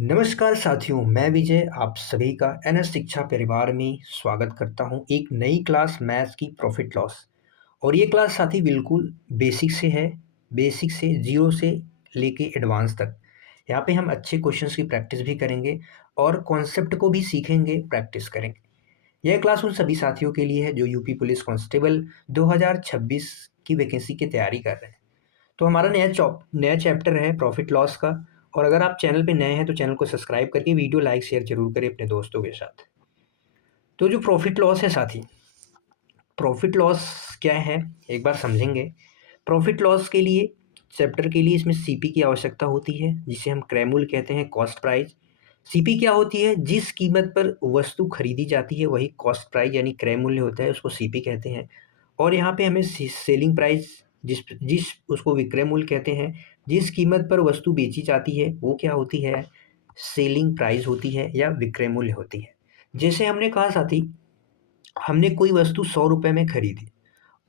नमस्कार साथियों, मैं विजय आप सभी का एनएस शिक्षा परिवार में स्वागत करता हूं। एक नई क्लास मैथ्स की प्रॉफिट लॉस। और ये क्लास साथी बिल्कुल बेसिक से है। बेसिक से जीरो से लेके एडवांस तक। यहाँ पे हम अच्छे क्वेश्चंस की प्रैक्टिस भी करेंगे और कॉन्सेप्ट को भी सीखेंगे, प्रैक्टिस करेंगे। यह क्लास उन सभी साथियों के लिए है जो यूपी पुलिस कांस्टेबल 2026 की वैकेंसी की तैयारी कर रहे हैं। तो हमारा नया चैप्टर है प्रॉफिट लॉस का। और अगर आप चैनल पे नए हैं तो चैनल को सब्सक्राइब करके वीडियो लाइक शेयर जरूर करें अपने दोस्तों के साथ। तो जो प्रॉफिट लॉस है साथी, प्रॉफिट लॉस क्या है एक बार समझेंगे। प्रॉफिट लॉस के लिए चैप्टर के लिए इसमें सीपी की आवश्यकता होती है, जिसे हम क्रैमूल कहते हैं, कॉस्ट प्राइस। सीपी क्या होती है? जिस कीमत पर वस्तु खरीदी जाती है वही कॉस्ट प्राइस यानी क्रय मूल्य होता है, उसको सीपी कहते हैं। और यहाँ पे हमें सेलिंग प्राइस, जिस जिस उसको विक्रय मूल्य कहते हैं। जिस कीमत पर वस्तु बेची जाती है वो क्या होती है? सेलिंग प्राइस होती है या विक्रय मूल्य होती है। जैसे हमने कहा साथी, हमने कोई वस्तु 100 रुपये में खरीदी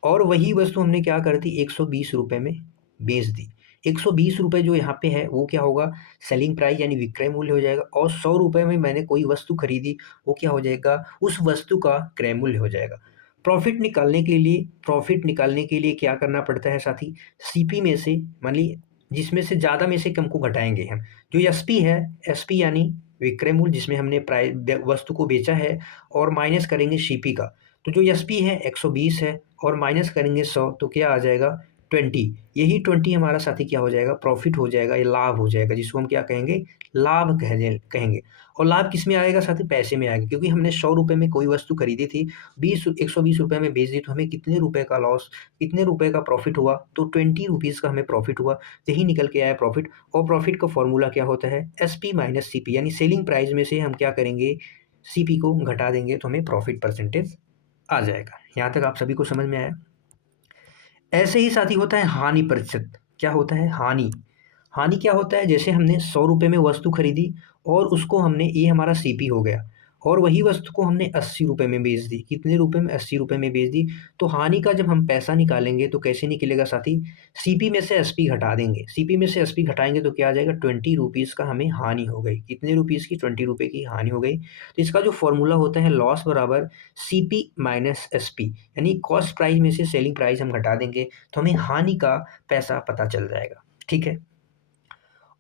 और वही वस्तु हमने क्या कर दी, 120 रुपये में बेच दी। 120 रुपये जो यहाँ पे है वो क्या होगा? सेलिंग प्राइस यानी विक्रय मूल्य हो जाएगा। और 100 रुपये में मैंने कोई वस्तु खरीदी, वो क्या हो जाएगा? उस वस्तु का क्रय मूल्य हो जाएगा। प्रॉफिट निकालने के लिए क्या करना पड़ता है साथी? सीपी में से, मान ली जिसमें से ज़्यादा में से कम को घटाएंगे हम। जो एसपी है, एसपी यानी विक्रय मूल्य जिसमें हमने प्राइस वस्तु को बेचा है, और माइनस करेंगे सीपी का। तो जो एसपी है 120 है और माइनस करेंगे 100 तो क्या आ जाएगा? 20। यही 20 हमारा साथी क्या हो जाएगा? प्रॉफिट हो जाएगा, ये लाभ हो जाएगा, जिसको हम क्या कहेंगे? लाभ कहेंगे। और लाभ किस में आएगा साथी? पैसे में आएगा, क्योंकि हमने 100 रुपये में कोई वस्तु खरीदी थी, 120 रुपये में बेच दी, तो हमें कितने रुपए का लॉस, कितने रुपए का प्रॉफिट हुआ? तो 20 रुपीज़ का हमें प्रॉफिट हुआ। यही निकल के आया प्रॉफिट। और प्रॉफिट का फॉर्मूला क्या होता है? एसपी माइनस सीपी, यानी सेलिंग प्राइस में से हम क्या करेंगे? सीपी को घटा देंगे तो हमें प्रॉफिट परसेंटेज आ जाएगा। यहाँ तक आप सभी को समझ में आया? ऐसे ही साथी होता है हानि प्रतिशत। क्या होता है? हानि। हानि क्या होता है? जैसे हमने 100 रुपये में वस्तु खरीदी और उसको हमने, ये हमारा सीपी हो गया, और वही वस्तु को हमने 80 रुपये में बेच दी। कितने रुपए में? 80 रुपये में बेच दी। तो हानि का जब हम पैसा निकालेंगे तो कैसे निकलेगा साथी? सीपी में से एसपी घटा देंगे। सीपी में से एसपी घटाएंगे तो क्या आ जाएगा? 20 रुपीज़ का हमें हानि हो गई। कितने रुपीज़ की? 20 रुपये की हानि हो गई। तो इसका जो फॉर्मूला होता है, लॉस बराबर सीपी माइनस एसपी, यानी कॉस्ट प्राइस में से सेलिंग प्राइस हम घटा देंगे तो हमें हानि का पैसा पता चल जाएगा। ठीक है।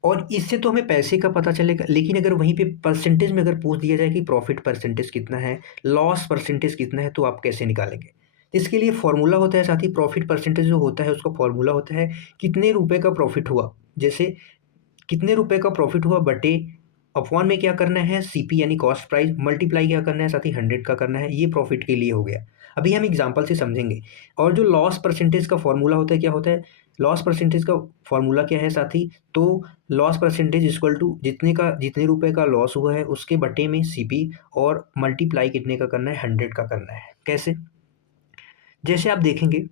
और इससे तो हमें पैसे का पता चलेगा, लेकिन अगर वहीं पे परसेंटेज में अगर पूछ दिया जाए कि प्रॉफिट परसेंटेज कितना है, लॉस परसेंटेज कितना है, तो आप कैसे निकालेंगे? इसके लिए फॉर्मूला होता है साथी। प्रॉफिट परसेंटेज जो होता है उसका फॉर्मूला होता है कितने रुपए का प्रॉफिट हुआ। जैसे कितने रुपए का प्रॉफिट हुआ बटे अपॉन में क्या करना है? सीपी यानी कॉस्ट प्राइस, मल्टीप्लाई क्या करना है साथी? 100 का करना है। ये प्रॉफिट के लिए हो गया। अभी हम एग्जांपल से समझेंगे। और जो लॉस परसेंटेज का फॉर्मूला होता है, क्या होता है? लॉस परसेंटेज का फॉर्मूला क्या है साथी? तो लॉस परसेंटेज इक्वल टू जितने रुपए का लॉस हुआ है उसके बटे में सीपी, और मल्टीप्लाई कितने का करना है? 100 का करना है। कैसे? जैसे आप देखेंगे,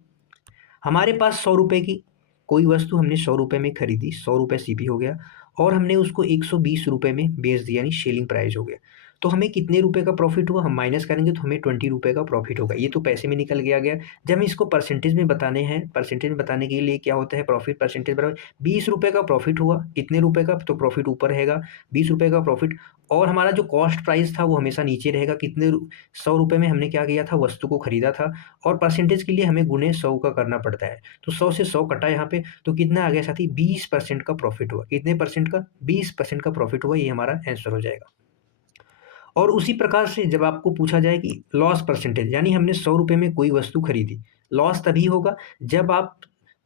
हमारे पास 100 रुपये की कोई वस्तु हमने 100 रुपये में खरीदी, 100 रुपये सीपी हो गया, और हमने उसको 120 रुपये में बेच दिया, यानी सेलिंग प्राइस हो गया। तो हमें कितने रुपए का प्रॉफिट हुआ? हम माइनस करेंगे तो हमें 20 रुपये का प्रॉफिट होगा। ये तो पैसे में निकल गया। जब हम इसको परसेंटेज में बताने हैं, परसेंटेज में बताने के लिए क्या होता है? प्रॉफिट परसेंटेज बराबर 20 रुपये का प्रॉफिट हुआ। कितने रुपए का? तो प्रॉफिट ऊपर रहेगा, 20 रुपये का प्रॉफिट। और हमारा जो कॉस्ट प्राइस था वो हमेशा नीचे रहेगा। 100 रुपये में हमने क्या किया था? वस्तु को खरीदा था। और परसेंटेज के लिए हमें गुने 100 का करना पड़ता है। तो 100 से 100 कटा यहाँ पे, तो कितना आ गया साथी? 20% का प्रॉफिट हुआ। कितने परसेंट का? 20% का प्रॉफिट हुआ। ये हमारा आंसर हो जाएगा। और उसी प्रकार से जब आपको पूछा जाए कि लॉस परसेंटेज, यानी हमने 100 रुपये में कोई वस्तु खरीदी, लॉस तभी होगा जब आप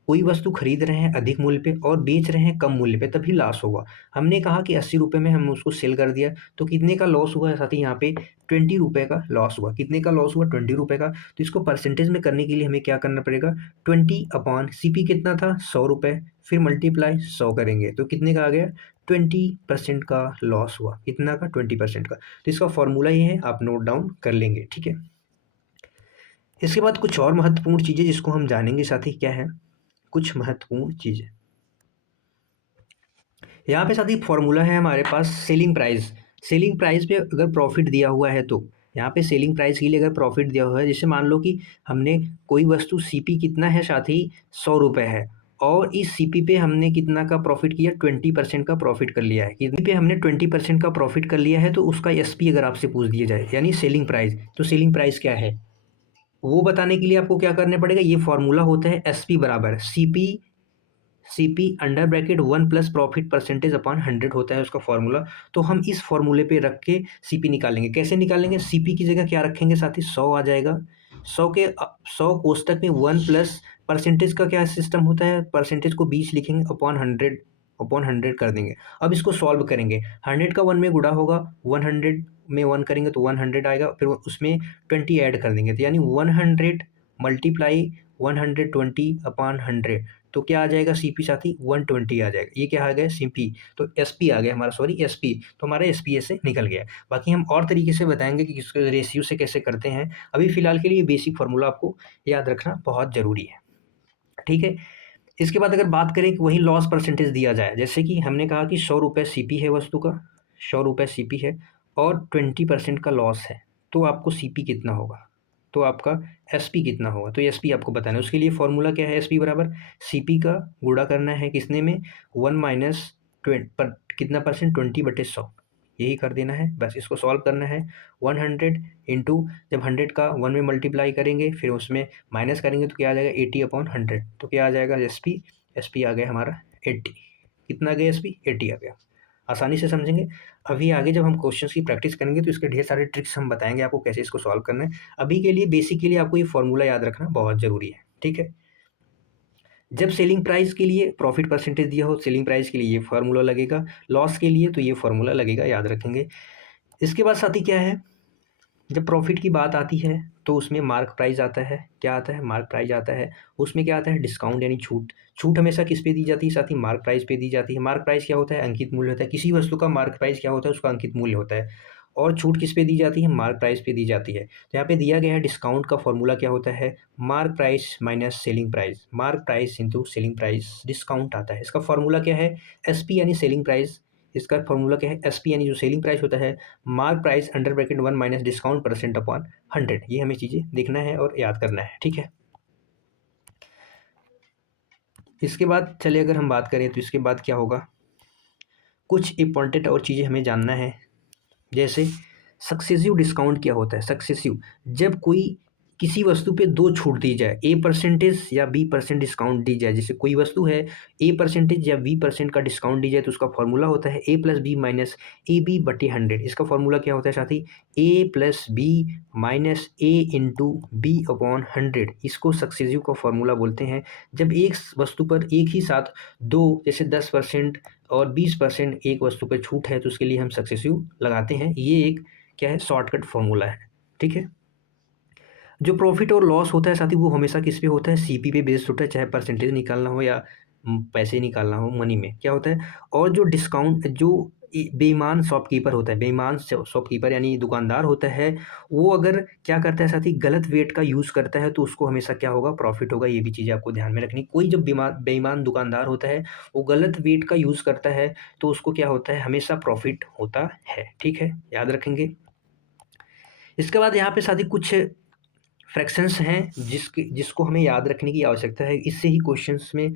कोई वस्तु खरीद रहे हैं अधिक मूल्य पे और बेच रहे हैं कम मूल्य पे, तभी लॉस होगा। हमने कहा कि 80 रुपये में हम उसको सेल कर दिया, तो कितने का लॉस हुआ है साथी? यहाँ पे 20 रुपये का लॉस हुआ। कितने का लॉस हुआ? 20 रुपये का। तो इसको परसेंटेज में करने के लिए हमें क्या करना पड़ेगा? 20 अपॉन सीपी कितना था? 100 रुपये, फिर मल्टीप्लाई 100 करेंगे तो कितने का आ गया? 20% का लॉस हुआ। कितना का? 20% का। तो इसका फॉर्मूला ये है, आप नोट डाउन कर लेंगे। ठीक है। इसके बाद कुछ और महत्वपूर्ण चीज़ें जिसको हम जानेंगे साथी, क्या है? कुछ महत्वपूर्ण चीज़ें यहाँ पे साथी फॉर्मूला है हमारे पास सेलिंग प्राइस। सेलिंग प्राइस पे अगर प्रॉफिट दिया हुआ है तो यहाँ पे सेलिंग प्राइस के लिए अगर प्रॉफिट दिया हुआ है, जैसे मान लो कि हमने कोई वस्तु सीपी कितना है साथी? 100 रुपये है, और इस सीपी पे हमने कितना का प्रॉफिट किया, 20% का प्रॉफिट कर लिया है। कितने पे हमने 20% का प्रॉफिट कर लिया है, तो उसका एसपी अगर आपसे पूछ दिया जाए यानी सेलिंग प्राइस, तो सेलिंग प्राइस क्या है वो बताने के लिए आपको क्या करना पड़ेगा, ये फॉर्मूला होता है एसपी बराबर CP under bracket 1 plus profit percentage upon 100 होता है उसका फॉर्मूला। तो हम इस फॉर्मूले पे रख के सीपी निकालेंगे। कैसे निकालेंगे, सीपी की जगह क्या रखेंगे साथी, 100 आ जाएगा। 100 कोष्टक में 1 प्लस परसेंटेज का क्या सिस्टम होता है, परसेंटेज को 20 लिखेंगे अपॉन 100 कर देंगे। अब इसको सॉल्व करेंगे, 100 का 1 में गुणा होगा, 100 में 1 करेंगे तो 100 आएगा, फिर उसमें 20 ऐड कर देंगे, तो यानी 100 मल्टीप्लाई 120 अपॉन 100, तो क्या आ जाएगा सीपी साथी, 120 आ जाएगा। ये क्या आ गया सीपी, तो एसपी आ गया हमारा, सॉरी एसपी, तो हमारा एसपीए से निकल गया। बाकी हम और तरीके से बताएंगे कि इसके रेशियो से कैसे करते हैं। अभी फिलहाल के लिए बेसिक फार्मूला आपको याद रखना बहुत ज़रूरी है, ठीक है। इसके बाद अगर बात करें कि वही लॉस परसेंटेज दिया जाए, जैसे कि हमने कहा कि 100 रुपये सीपी है वस्तु का, 100 रुपये सीपी है और 20% का लॉस है, तो आपको सीपी कितना होगा, तो आपका एसपी कितना होगा, तो एसपी आपको बताना है। उसके लिए फॉर्मूला क्या है, एसपी बराबर सीपी का गुणा करना है किसने में, 1 माइनस कितना परसेंट, 20/100, यही कर देना है बस। इसको सॉल्व करना है, 100 इंटू, जब 100 का 1 में मल्टीप्लाई करेंगे फिर उसमें माइनस करेंगे तो क्या आ जाएगा 80/100, तो क्या आ जाएगा एसपी, एसपी आ गया हमारा 80। कितना आ गया एसपी, 80 आ गया। आसानी से समझेंगे। अभी आगे जब हम क्वेश्चंस की प्रैक्टिस करेंगे तो इसके ढेर सारे ट्रिक्स हम बताएंगे आपको कैसे इसको सॉल्व करना है। अभी के लिए बेसिक के लिए आपको ये फॉर्मूला याद रखना बहुत ज़रूरी है, ठीक है। जब सेलिंग प्राइस के लिए प्रॉफिट परसेंटेज दिया हो, सेलिंग प्राइस के लिए ये फार्मूला लगेगा, लॉस के लिए तो ये फार्मूला लगेगा, याद रखेंगे। इसके बाद साथी क्या है, जब प्रॉफिट की बात आती है तो उसमें मार्क प्राइस आता है, क्या आता है, मार्क प्राइस आता है। उसमें क्या आता है, डिस्काउंट यानी छूट। छूट हमेशा किस पे दी जाती है साथी, मार्क प्राइस पे दी जाती है। मार्क प्राइस क्या होता है, अंकित मूल्य होता है। किसी वस्तु का मार्क प्राइस क्या होता है, उसका अंकित मूल्य होता है। और छूट किस पे दी जाती है, मार्क प्राइस पे दी जाती है। तो यहाँ पे दिया गया है डिस्काउंट का फॉर्मूला क्या होता है, mark price minus selling price, mark price into selling price, discount आता है। इसका फॉर्मूला क्या है, एसपी यानी सेलिंग प्राइस, इसका फॉर्मूला क्या है, एसपी यानी जो सेलिंग प्राइस होता है, mark price under bracket 1 minus discount percent upon 100। ये हमें चीज़ें देखना है और याद करना है, ठीक है। इसके बाद चलिए अगर हम बात करें तो इसके बाद क्या होगा, कुछ इंपॉर्टेंट और चीज़ें हमें जानना है। जैसे सक्सेसिव डिस्काउंट क्या होता है, सक्सेसिव, जब कोई किसी वस्तु पे दो छूट दी जाए, ए परसेंटेज या बी परसेंट डिस्काउंट दी जाए। जैसे कोई वस्तु है, ए परसेंटेज या बी परसेंट का डिस्काउंट दी जाए, तो उसका फॉर्मूला होता है A plus B minus A B बटे 100। इसका फॉर्मूला क्या होता है साथी, A plus B minus A into B upon 100। इसको सक्सेसिव का फॉर्मूला बोलते हैं। जब एक वस्तु पर एक ही साथ दो, जैसे 10% और 20% एक वस्तु पर छूट है, तो उसके लिए हम सक्सेसिव लगाते हैं। ये एक क्या है, शॉर्टकट फॉर्मूला है, ठीक है। जो प्रॉफिट और लॉस होता है साथी, वो हमेशा किस पे होता है, सीपी पे बेस्ड होता है, चाहे परसेंटेज निकालना हो या पैसे निकालना हो, मनी में क्या होता है। और जो डिस्काउंट, जो बेईमान शॉपकीपर होता है, बेईमान शॉपकीपर यानी दुकानदार होता है, वो अगर क्या करता है साथी, गलत वेट का यूज़ करता है, तो उसको हमेशा क्या होगा, प्रॉफिट होगा। ये भी चीज़ें आपको ध्यान में रखनी। कोई जब बेईमान दुकानदार होता है, वो गलत वेट का यूज़ करता है, तो उसको क्या होता है, हमेशा प्रॉफिट होता है, ठीक है, याद रखेंगे। इसके बाद यहाँ पे साथी कुछ फ्रैक्शंस हैं जिसको हमें याद रखने की आवश्यकता है। इससे ही क्वेश्चंस में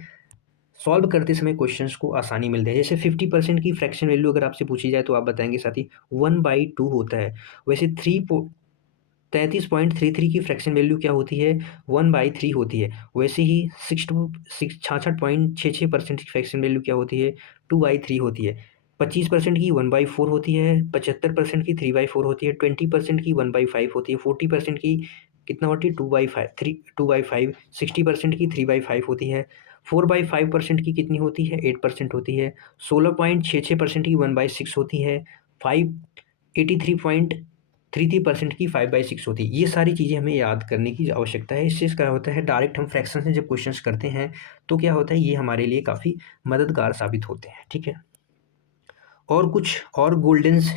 सॉल्व करते समय क्वेश्चंस को आसानी मिलती है। जैसे 50% की फ्रैक्शन वैल्यू अगर आपसे पूछी जाए तो आप बताएंगे साथी 1/2 होता है। वैसे 33.33 की फ्रैक्शन वैल्यू क्या होती है, 1/3 होती है। वैसे ही 66.66% की फ्रैक्शन वैल्यू क्या होती है, 2/3 होती है। 25% की 1/4 होती है, 75% की 3/4 होती है, 20% की 1/5 होती है, 40% की कितना होती है, 2/5, 60% की 3/5 होती है, 4/5% की कितनी होती है, 8% होती है, 16.66% की 1/6 होती है, 83.33% की 5/6 होती है। ये सारी चीज़ें हमें याद करने की आवश्यकता है। इससे क्या होता है, डायरेक्ट हम फ्रैक्शन से जब क्वेश्चंस करते हैं तो क्या होता है, ये हमारे लिए काफ़ी मददगार साबित होते हैं, ठीक है। और कुछ और गोल्डन्स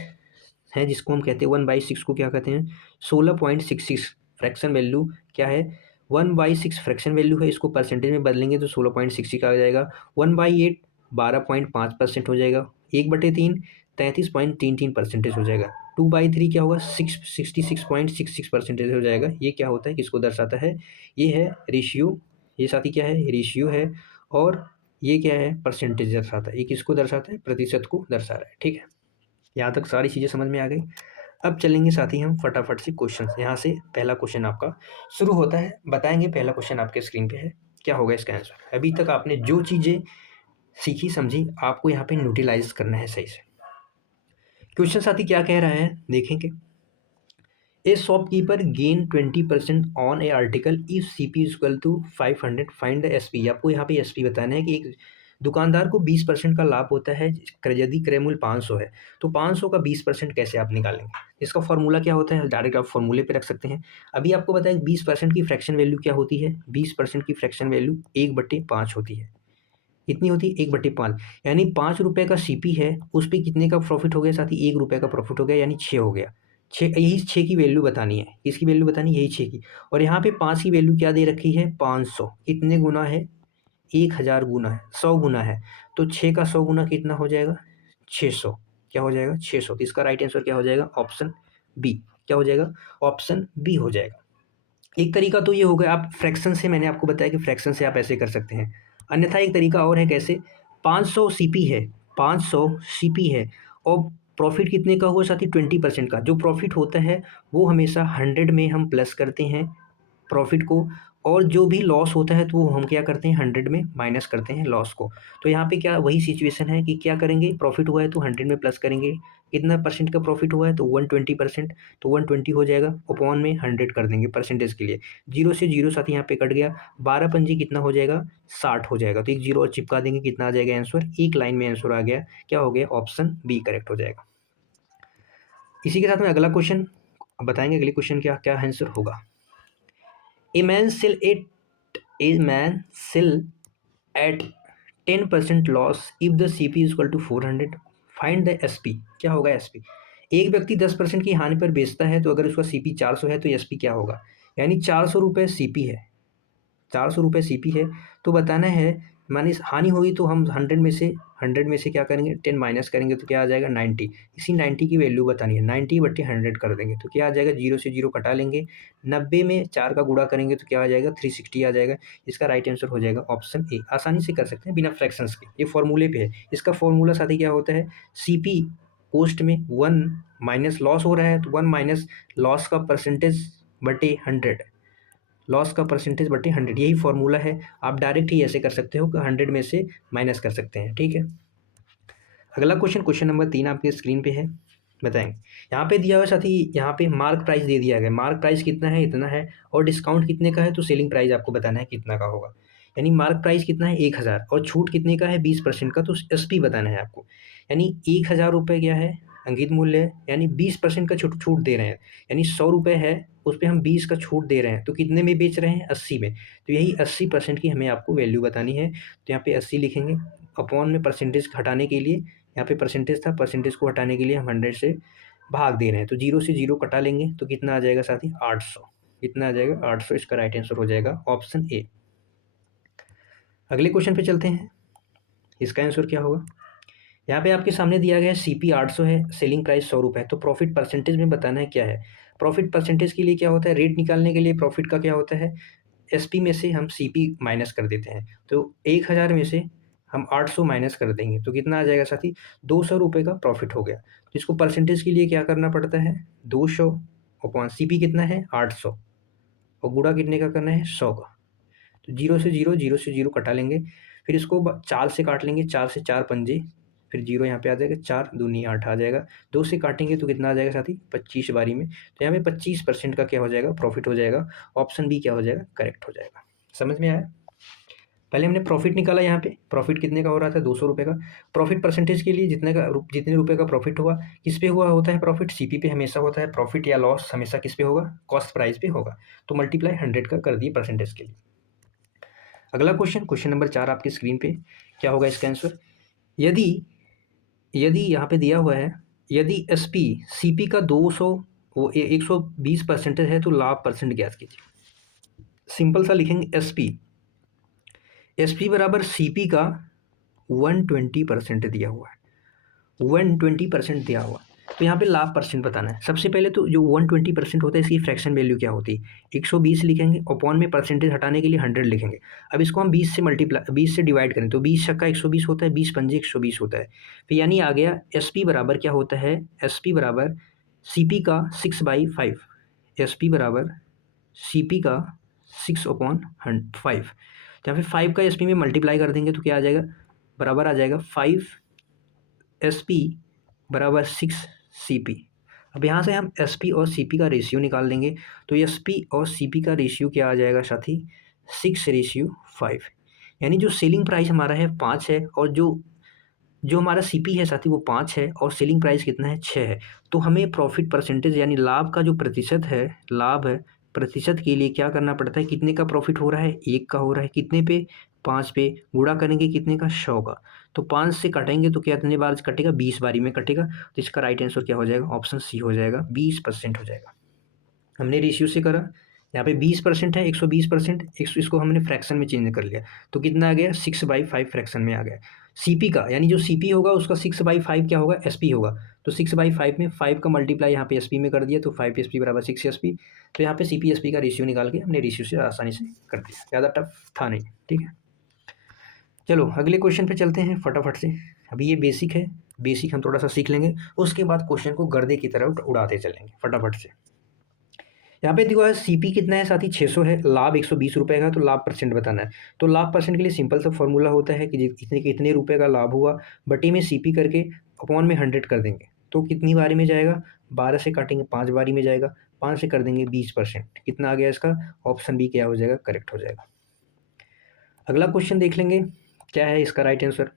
हैं जिसको हम कहते हैं 1/6 को क्या कहते हैं, 16.66 फ्रैक्शन वैल्यू क्या है, 1/6 फ्रैक्शन वैल्यू है। इसको परसेंटेज में बदलेंगे तो 16.66 आ जाएगा। 1/8 12.5% हो जाएगा। 1/3 33.33% हो जाएगा। 2/3 क्या होगा, 66.66% हो जाएगा। ये क्या होता है, किसको दर्शाता है, ये है रेशियो। ये साथी क्या है, रेशियो है। और ये क्या है, परसेंटेज दर्शाता है। ये किसको दर्शाता है, प्रतिशत को दर्शा रहा है। ठीक है, यहाँ तक सारी चीज़ें समझ में आ गई। अब चलेंगे साथी हम फटाफट से क्वेश्चन। यहाँ से पहला क्वेश्चन आपका शुरू होता है, बताएंगे पहला क्वेश्चन आपके स्क्रीन पे है, क्या होगा इसका आंसर। अभी तक आपने जो चीज़ें सीखी समझी, आपको यहाँ पे न्यूट्रलाइज करना है सही से। क्वेश्चन साथी क्या कह रहा है, देखेंगे। A shopkeeper gain 20% on a article if CP equal to 500, find the SP। आपको यहाँ पे SP बताना है कि एक दुकानदार को 20% का लाभ होता है यदि क्रय मूल्य 500 है, तो 500 का 20% कैसे आप निकालेंगे। इसका फॉर्मूला क्या होता है, डायरेक्ट आप फॉर्मूले पे रख सकते हैं। अभी आपको बताया 20% की फ्रैक्शन वैल्यू क्या होती है, 20% की फ्रैक्शन वैल्यू 1/5 होती है। कितनी होती है, 1/5, यानी 5 रुपये का CP है, उस पर कितने का प्रॉफिट हो गया साथी, 1 रुपये का प्रॉफिट हो गया, यानी 6 हो गया। 6, यही 6 की वैल्यू बतानी है, किसकी वैल्यू बतानी है, यही 6 की। और यहाँ पे 5 की वैल्यू क्या दे रखी है, 500। कितने गुना है, 1000 गुना है, 100 गुना है। तो 6 का 100 गुना कितना हो जाएगा, 600। क्या हो जाएगा, 600। तो इसका राइट आंसर क्या हो जाएगा, ऑप्शन बी। क्या हो जाएगा, ऑप्शन बी हो जाएगा। एक तरीका तो ये हो गया, आप फ्रैक्शन से, मैंने आपको बताया कि फ्रैक्शन से आप ऐसे कर सकते हैं। अन्यथा एक तरीका और है, कैसे, 500 CP है, 500 CP है, और प्रॉफिट कितने का हुआ साथी, 20% का। जो प्रॉफिट होता है वो हमेशा 100 में हम प्लस करते हैं प्रॉफिट को, और जो भी लॉस होता है तो वो हम क्या करते हैं, 100 में माइनस करते हैं लॉस को। तो यहाँ पे क्या वही सिचुएशन है कि क्या करेंगे, प्रॉफिट हुआ है तो 100 में प्लस करेंगे। कितना परसेंट का प्रॉफिट हुआ है, तो 120%, तो 120 हो जाएगा, अपॉन में 100 कर देंगे परसेंटेज के लिए। जीरो से जीरो साथ यहाँ पे कट गया, 12 पंजी कितना हो जाएगा, 60 हो जाएगा। तो एक जीरो और चिपका देंगे, कितना आ जाएगा आंसर, एक लाइन में आंसर आ गया। क्या हो गया, ऑप्शन बी करेक्ट हो जाएगा। इसी के साथ में अगला क्वेश्चन बताएंगे, अगले क्वेश्चन क्या क्या आंसर होगा। A man sell at 10% loss if the CP is equal to 400. Find the SP। क्या होगा SP। एक व्यक्ति 10% की हानि पर बेचता है, तो अगर उसका CP 400 है तो SP क्या होगा, यानी 400 रुपये CP है, 400 रुपये CP है। तो बताना है, मानी हानि होगी तो हम 100 में से क्या करेंगे, 10 माइनस करेंगे तो क्या आ जाएगा, 90। इसी 90 की वैल्यू बतानी है, 90/100 कर देंगे तो क्या आ जाएगा, जीरो से जीरो कटा लेंगे। 90 में 4 का गुणा करेंगे तो क्या आ जाएगा, 360 आ जाएगा। इसका राइट आंसर हो जाएगा ऑप्शन ए। आसानी से कर सकते हैं बिना फ्रैक्शंस के, ये फॉर्मूले पे है। इसका फॉर्मूला साथ ही क्या होता है, CP कोस्ट में 1 माइनस लॉस हो रहा है, तो 1 माइनस लॉस का परसेंटेज बटे 100, लॉस का परसेंटेज बटे 100, यही फॉर्मूला है। आप डायरेक्ट ही ऐसे कर सकते हो कि 100 में से माइनस कर सकते हैं। ठीक है, अगला क्वेश्चन, क्वेश्चन नंबर 3 आपके स्क्रीन पे है, बताएंगे। यहाँ पे दिया हुआ साथी, यहाँ पे मार्क प्राइस दे दिया गया, मार्क प्राइस कितना है, इतना है, और डिस्काउंट कितने का है, तो सेलिंग प्राइस आपको बताना है कितना का होगा। यानी मार्क प्राइस कितना है, 1000, और छूट कितने का है, 20% का, तो SP बताना है आपको। यानी 1000 रुपये क्या है, अंकित मूल्य है, यानी 20% का छूट छूट दे रहे हैं, यानी 100 रुपये है, उस पर हम 20 का छूट दे रहे हैं, तो कितने में बेच रहे हैं, 80 में। तो यही 80% की हमें आपको वैल्यू बतानी है। तो यहाँ पे 80 लिखेंगे, अपॉन में परसेंटेज हटाने के लिए, यहाँ पे परसेंटेज था, परसेंटेज को हटाने के लिए हम 100 से भाग दे रहे हैं, तो जीरो से जीरो कटा लेंगे तो कितना आ जाएगा साथी, 800। कितना आ जाएगा, 800। इसका राइट आंसर हो जाएगा ऑप्शन ए। अगले क्वेश्चन पे चलते हैं, इसका आंसर क्या होगा। यहाँ पे आपके सामने दिया गया है CP 800 है, सेलिंग प्राइस 100 रुपये है, तो प्रॉफिट परसेंटेज में बताना है क्या है। प्रॉफिट परसेंटेज के लिए क्या होता है, रेट निकालने के लिए प्रॉफिट का क्या होता है, SP में से हम CP माइनस कर देते हैं, तो 1000 में से हम 800 माइनस कर देंगे तो कितना आ जाएगा साथी, 200 रुपये का प्रॉफिट हो गया। तो इसको परसेंटेज के लिए क्या करना पड़ता है, 200 अपॉन CP कितना है, 800, और गुणा कितने का करना है, 100 का। तो जीरो से जीरो कटा लेंगे, फिर इसको 4 से काट लेंगे, 4 से 4 पंजे, फिर जीरो यहाँ पे आ जाएगा, 4 दूनी 8 आ जाएगा। 2 से काटेंगे तो कितना आ जाएगा साथी, 25 बारी में। तो यहाँ पे 25% का क्या हो जाएगा, प्रॉफिट हो जाएगा। ऑप्शन बी क्या हो जाएगा, करेक्ट हो जाएगा। समझ में आया। पहले हमने प्रॉफिट निकाला, यहाँ पे प्रॉफिट कितने का हो रहा था, 200 रुपये का। प्रॉफिट परसेंटेज के लिए जितने रुपये का प्रॉफिट हुआ, किस पे हुआ होता है प्रॉफिट, CP पे हमेशा होता है। प्रॉफिट या लॉस हमेशा किस पे होगा, कॉस्ट प्राइस पे होगा। तो मल्टीप्लाई 100 का कर दिए परसेंटेज के लिए। अगला क्वेश्चन, क्वेश्चन नंबर 4 आपकी स्क्रीन पे, क्या होगा इसका आंसर। यदि यदि यहाँ पे दिया हुआ है, यदि SP CP का 200 वो 120% है, तो लाभ परसेंट ज्ञात कीजिए। सिंपल सा लिखेंगे, SP बराबर CP का 120% दिया हुआ है, 120% दिया हुआ है। तो यहाँ पे लाभ परसेंट बताना है। सबसे पहले तो जो 120% होता है इसकी फ्रैक्शन वैल्यू क्या होती है, 120 लिखेंगे, अपॉन में परसेंटेज हटाने के लिए 100 लिखेंगे। अब इसको हम 20 से डिवाइड करें तो 20 छक्का 120 होता है, 20 पंजे 120 होता है। फिर यानी आ गया एस पी बराबर क्या होता है, एस पी बराबर सी पी का 6/5, एस पी बराबर सी पी का 6/5। जहाँ पे 5 का एस पी में मल्टीप्लाई कर देंगे तो क्या आ जाएगा, बराबर आ जाएगा 5 एस पी बराबर 6 सी पी। अब यहाँ से हम एस पी और सी पी का रेशियो निकाल लेंगे तो एस पी और सी पी का रेशियो क्या आ जाएगा साथी, 6:5। यानी जो सेलिंग प्राइस हमारा है 5 है और जो जो हमारा सी पी है साथी वो 5 है और सेलिंग प्राइस कितना है, 6 है। तो हमें प्रॉफिट परसेंटेज यानी लाभ का जो प्रतिशत है, लाभ है प्रतिशत के लिए क्या करना पड़ता है, कितने का प्रॉफिट हो रहा है, 1 का हो रहा है, कितने पे, 5 पे, गुणा करेंगे कितने का, 100 का। तो 5 से काटेंगे तो कितने बार कटेगा, 20 बारी में कटेगा। तो इसका राइट आंसर क्या हो जाएगा, ऑप्शन सी हो जाएगा, 20% हो जाएगा। हमने रेशियो से करा, यहाँ पे 20% है, 120%, इसको हमने फ्रैक्शन में चेंज कर लिया तो कितना आ गया, 6/5 फ्रैक्शन में आ गया। सीपी का यानी जो सीपी होगा उसका 6/5 क्या होगा, एसपी होगा। तो 6/5 में 5 का मल्टीप्लाई यहाँ पे एसपी में कर दिया तो 5 एसपी बराबर 6 एसपी। तो यहाँ पे सीपी एसपी का रेशियो निकाल के हमने रेशियो से आसानी से कर दिया, ज़्यादा टफ था नहीं। ठीक है, चलो अगले क्वेश्चन पे चलते हैं फटाफट से। अभी ये बेसिक है, बेसिक हम थोड़ा सा सीख लेंगे, उसके बाद क्वेश्चन को गर्दे की तरह उड़ाते चलेंगे फटाफट से। यहाँ पे देखो सीपी कितना है साथी, 600 है, लाभ 120 रुपये का, तो लाभ परसेंट बताना है। तो लाभ परसेंट के लिए सिंपल सा फॉर्मूला होता है कि कितने रुपए का लाभ हुआ बटे में सीपी करके अपॉन में 100 कर देंगे। तो कितनी बारी में जाएगा, 12 से काटेंगे 5 बारी में जाएगा, 5 से कर देंगे 20%। कितना आ गया इसका, ऑप्शन बी क्या हो जाएगा, करेक्ट हो जाएगा। अगला क्वेश्चन देख लेंगे क्या है इसका राइट आंसर।